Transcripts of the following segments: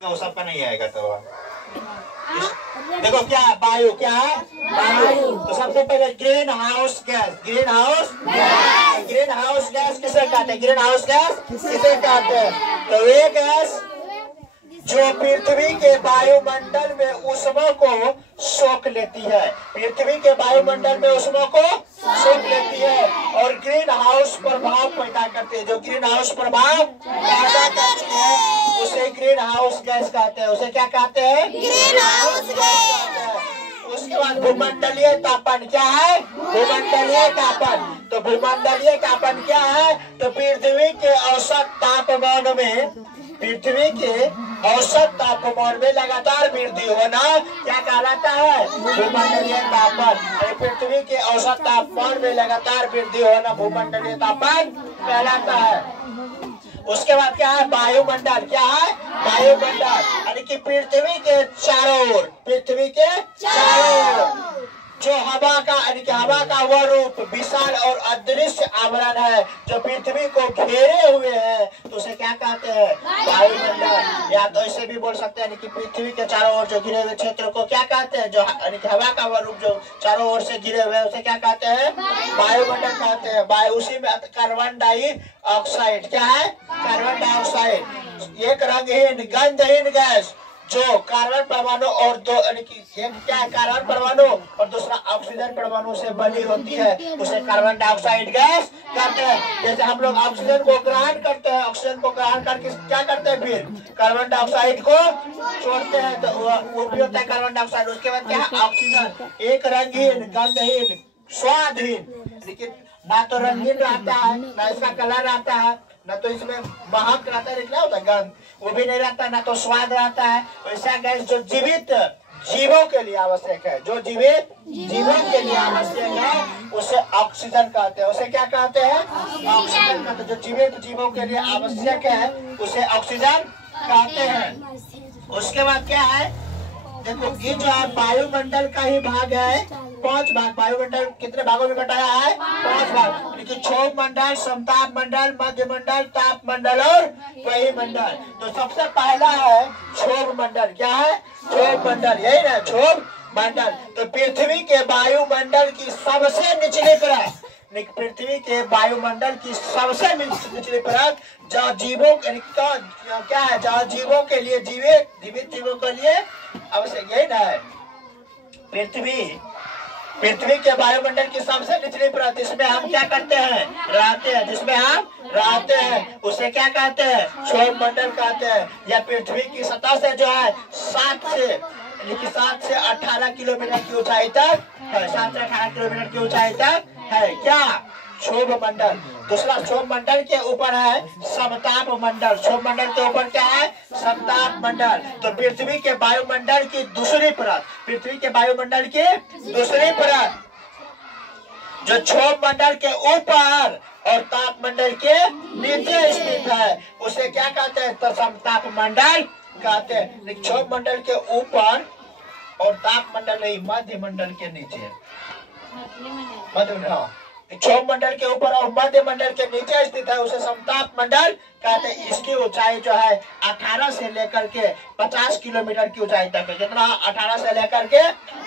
तो सबका नहीं आएगा तो देखो क्या है, वायु क्या है, वायु। तो सबसे पहले green house gas, green house gas, green house gas किसे कहते हैं, ग्रीन हाउस गैस किसे कहते हैं। तो ये गैस जो पृथ्वी के वायुमंडल में ऊष्मा को सोख लेती है, पृथ्वी के वायुमंडल में ऊष्मा को सोख लेती है और ग्रीन हाउस प्रभाव पैदा करती है। जो ग्रीन हाउस प्रभाव पैदा करती है उसे ग्रीन हाउस गैस कहते हैं। उसे क्या कहते हैं, ग्रीन हाउस गैस कहते हैं। उसके बाद भूमंडलीय तापन क्या है, भूमंडलीय तापन। तो भूमंडलीय तापन क्या है, तो पृथ्वी के औसत तापमान में, पृथ्वी के औसत तापमान में लगातार वृद्धि होना क्या कहलाता है, भूमंडलीय तापन। पृथ्वी के औसत तापमान में लगातार वृद्धि होना भूमंडलीय तापन कहलाता है। उसके बाद क्या है, वायुमंडल क्या है, वायुमंडल यानी कि पृथ्वी के चारों ओर, पृथ्वी के चारों ओर जो हवा का यानी कि हवा का वह रूप विशाल और अदृश्य आवरण है जो पृथ्वी को घेरे हुए है, तो उसे क्या कहते हैं, वायुमंडल। या तो इसे भी बोल सकते हैं कि पृथ्वी के चारों ओर जो घिरे हुए क्षेत्र को क्या कहते हैं, जो यानी कि हवा का वह रूप जो चारों ओर से घिरे हुए है उसे क्या कहते हैं, वायुमंडल कहते हैं। वायु उसी में कार्बन डाइऑक्साइड क्या है, कार्बन डाइऑक्साइड एक रंगहीन गंधहीन गैस जो कार्बन परमाणु और दो क्या है, कार्बन परमाणु और दूसरा ऑक्सीजन परमाणु से बनी होती है, उसे कार्बन डाइऑक्साइड गैस कहते हैं। जैसे हम लोग ऑक्सीजन को ग्रहण करते हैं, ऑक्सीजन को ग्रहण करके क्या करते हैं, फिर कार्बन डाइऑक्साइड को छोड़ते हैं, तो वो भी होता है कार्बन डाइऑक्साइड। उसके बाद क्या है, ऑक्सीजन एक रंगहीन गंधहीन स्वादहीन, लेकिन ना तो रंगीन रहता है ना इसका कलर आता है, ना तो इसमें महक रहता है, क्या होता है गंध, वो भी नहीं रहता, ना तो स्वाद रहता है। ऐसा गैस जो जीवित जीवों के लिए आवश्यक है, जो जीवित जीवों के लिए आवश्यक है उसे ऑक्सीजन कहते हैं। उसे क्या कहते हैं, ऑक्सीजन कहते हैं। जो जीवित जीवों के लिए आवश्यक है उसे ऑक्सीजन कहते हैं। उसके बाद क्या है, देखो ये जो है वायुमंडल का ही भाग है, 5 भाग। वायुमंडल कितने भागों में बटाया है, 5 भाग। लेकिन क्षोभ मंडल, समताप मंडल, मध्य मंडल, ताप मंडल और वायुमंडल। तो सबसे पहला है क्षोभ मंडल, क्या है, क्षोभ मंडल, यही ना क्षोभ मंडल। तो पृथ्वी के वायुमंडल की सबसे निचली परत, पृथ्वी के वायुमंडल की सबसे निचली परत जहाँ जीवों क्या है, जहाँ जीवों के लिए जीवित जीवों के लिए आवश्यक, यही ना है पृथ्वी के वायुमंडल की सबसे निचली परत, जिसमें हम क्या करते हैं, रहते हैं, जिसमें हम रहते हैं उसे क्या कहते हैं, क्षोभ मंडल कहते हैं। या पृथ्वी की सतह से जो है 7 से 18 किलोमीटर की ऊंचाई तक है, 7 से 18 किलोमीटर की ऊंचाई तक है क्या, क्षोभ मंडल। दूसरा क्षोभ मंडल के ऊपर है समताप मंडल। क्षोभ मंडल के ऊपर क्या है, समताप मंडल। तो पृथ्वी के वायुमंडल की दूसरी परत, पृथ्वी के वायुमंडल की दूसरी परत जो क्षोभ मंडल के ऊपर और ताप मंडल के नीचे स्थित है उसे क्या कहते हैं, तो समताप मंडल कहते हैं। क्षोभ मंडल के ऊपर और ताप मंडल नहीं, मध्य मंडल के नीचे, मध्य क्षोभ मंडल के ऊपर और मध्य मंडल के नीचे स्थित है उसे समताप मंडल कहते हैं। इसकी ऊंचाई जो है 18 से लेकर के 50 किलोमीटर की ऊंचाई तक है। कितना, 18 से लेकर के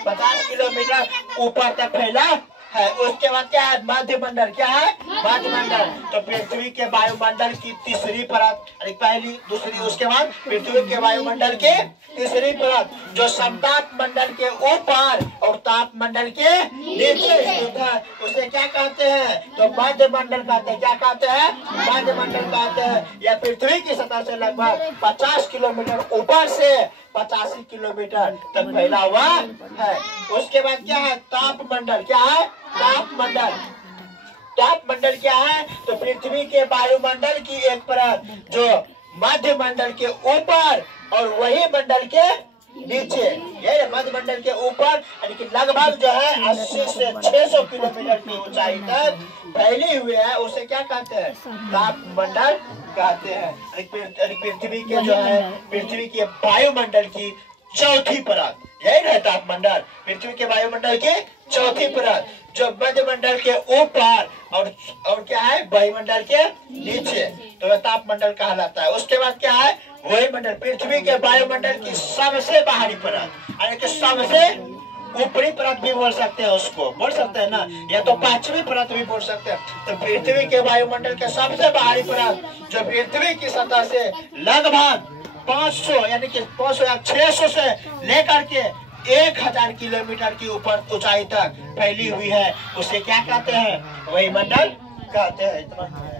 50 किलोमीटर ऊपर तक फैला है। उसके बाद क्या है, मध्य मंडल, क्या है, मध्य मंडल। तो पृथ्वी के वायुमंडल की तीसरी परत, पहली दूसरी, उसके बाद पृथ्वी के वायुमंडल की तीसरी परत जो समताप मंडल के ऊपर और ताप मंडल के नीचे स्थित है उसे क्या कहते हैं, तो मध्य मंडल कहते हैं। क्या कहते हैं, मध्य मंडल कहते हैं। या पृथ्वी की सतह से लगभग 50 किलोमीटर ऊपर से 85 किलोमीटर तक फैला हुआ है। उसके बाद क्या है, ताप मंडल, क्या है, ताप मंडल। ताप मंडल क्या है, तो पृथ्वी के वायुमंडल की एक परत जो मध्य मंडल के ऊपर और वही मंडल के नीचे, ये मध्य मंडल के ऊपर यानी कि लगभग जो है 80 से 600 किलोमीटर की ऊंचाई तक फैली हुई है उसे क्या कहते हैं, ताप मंडल कहते हैं। पृथ्वी के जो है, पृथ्वी के वायुमंडल की चौथी परत, यही ना तापमंडल, पृथ्वी के वायुमंडल की चौथी परत जो मध्यमंडल के ऊपर और क्या है, वायुमंडल के नीचे, तो वह तापमंडल कहलाता है। उसके बाद क्या है, वही मंडल, पृथ्वी के वायुमंडल की सबसे बाहरी परत, यानी कि सबसे ऊपरी परत भी बोल सकते हैं उसको, बोल सकते हैं ना, या तो पांचवी परत भी बोल सकते हैं। तो पृथ्वी के वायुमंडल के सबसे बाहरी परत जो पृथ्वी की सतह से लगभग 500 यानी कि 500 या 600 से लेकर के 1000 किलोमीटर की ऊपर ऊंचाई तक फैली हुई है, उसे क्या कहते हैं? वही मंडल कहते हैं। इतना